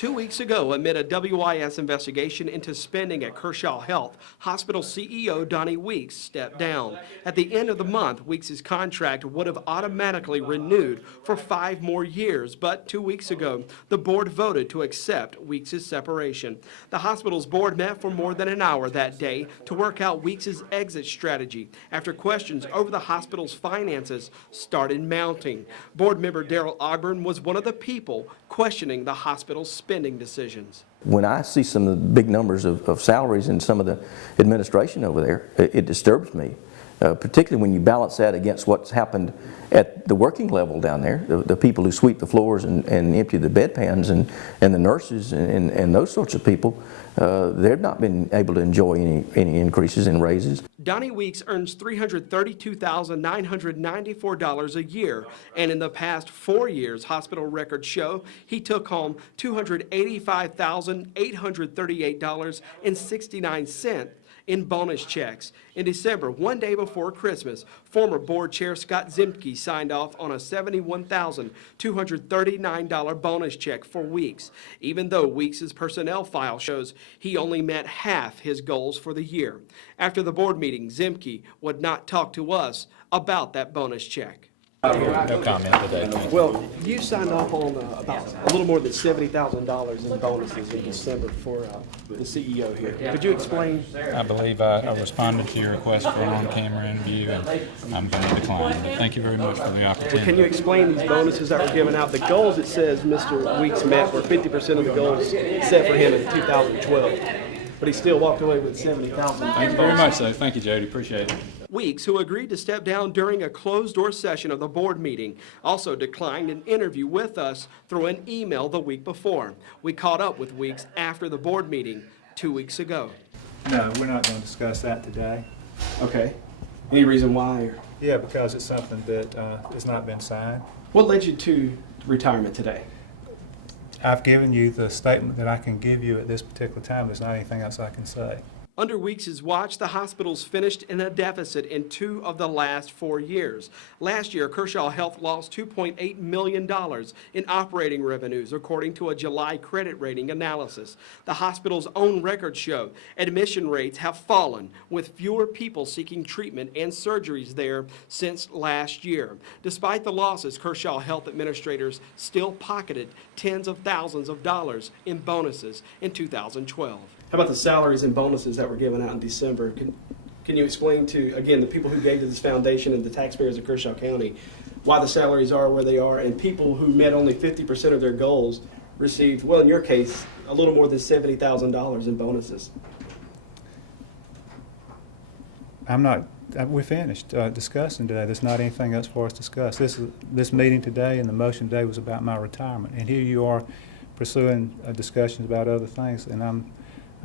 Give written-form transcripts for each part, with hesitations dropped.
2 weeks ago, amid a WIS investigation into spending at KershawHealth, hospital CEO Donne Weeks stepped down. At the end of the month, Weeks' contract would have automatically renewed for 5 more years, but 2 weeks ago, the board voted to accept Weeks' separation. The hospital's board met for more than an hour that day to work out Weeks' exit strategy after questions over the hospital's finances started mounting. Board member Darryl Ogburn was one of the people questioning the hospital's spending decisions. When I see some of the big numbers of salaries in some of the administration over there, it disturbs me, particularly when you balance that against what's happened at the working level down there, the people who sweep the floors and empty the bedpans and the nurses and those sorts of people. They've not been able to enjoy any increases in raises. Donne Weeks earns $332,994 a year, and in the past 4 years, hospital records show he took home $285,838.69 in bonus checks. In December, one day before Christmas, former board chair Scott Ziemke signed off on a $71,239 bonus check for Weeks, even though Weeks' personnel file shows he only met half his goals for the year. After the board meeting, Ziemke would not talk to us about that bonus check. No comment today. Well, you signed off on about a little more than $70,000 in bonuses in December for the CEO here. Could you explain? I believe I responded to your request for an on-camera interview, and I'm going to decline. Thank you very much for the opportunity. Well, can you explain these bonuses that were given out? The goals, it says Mr. Weeks met were 50% of the goals set for him in 2012, but he still walked away with $70,000. Thank you very much, so thank you, Jody. Appreciate it. Weeks, who agreed to step down during a closed-door session of the board meeting, also declined an interview with us through an email the week before. We caught up with Weeks after the board meeting 2 weeks ago. No, we're not going to discuss that today. Okay. Any reason why? Yeah, because it's something that has not been signed. What led you to retirement today? I've given you the statement that I can give you at this particular time. There's not anything else I can say. Under Weeks' watch, the hospitals finished in a deficit in 2 of the last 4 years. Last year, KershawHealth lost $2.8 million in operating revenues, according to a July credit rating analysis. The hospital's own records show admission rates have fallen, with fewer people seeking treatment and surgeries there since last year. Despite the losses, KershawHealth administrators still pocketed tens of thousands of dollars in bonuses in 2012. How about the salaries and bonuses that were given out in December? Can you explain to, again, the people who gave to this foundation and the taxpayers of Kershaw County why the salaries are where they are, and people who met only 50% of their goals received, well, in your case, a little more than $70,000 in bonuses? We're finished discussing today. There's not anything else for us to discuss. This meeting today and the motion today was about my retirement, and here you are pursuing discussions about other things, and I'm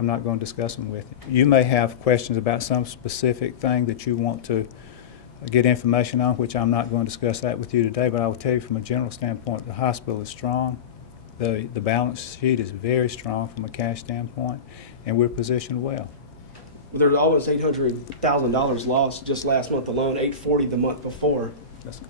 not going to discuss them with you. You may have questions about some specific thing that you want to get information on, which I'm not going to discuss that with you today, but I will tell you from a general standpoint, the hospital is strong. The balance sheet is very strong from a cash standpoint, and we're positioned well. There was almost $800,000 lost just last month alone, $840,000 the month before. That's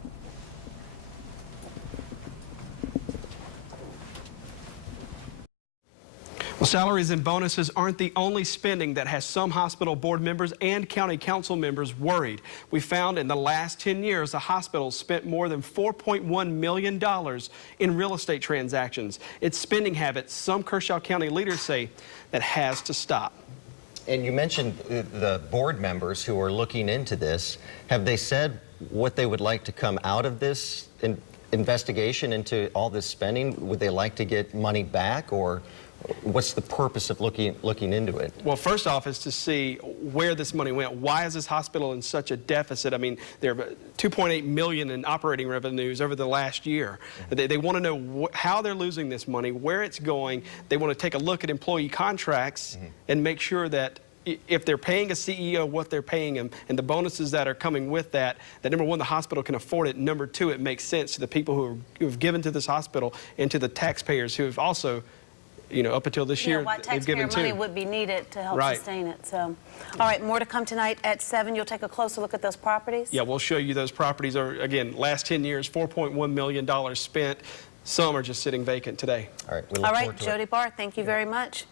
Well, salaries and bonuses aren't the only spending that has some hospital board members and county council members worried. We found in the last 10 years, the hospital spent more than $4.1 million in real estate transactions. It's spending habits some Kershaw County leaders say that has to stop. And you mentioned the board members who are looking into this. Have they said what they would like to come out of this investigation into all this spending? Would they like to get money back, or what's the purpose of looking into it? Well, first off is to see where this money went. Why is this hospital in such a deficit? I mean, they're $2.8 million in operating revenues over the last year. They want to know how they're losing this money, where it's going. They want to take a look at employee contracts and make sure that if they're paying a CEO what they're paying him and the bonuses that are coming with that number one, the hospital can afford it. Number two, it makes sense to the people who have given to this hospital and to the taxpayers who have also, you know, up until this year, they've given taxpayer money would be needed to help sustain it. So, all right, more to come tonight at 7. You'll take a closer look at those properties. Yeah, we'll show you those properties. Are again, last 10 years, $4.1 million spent. Some are just sitting vacant today. All right, we look All right, forward to it. Jody, Barr, thank you very much.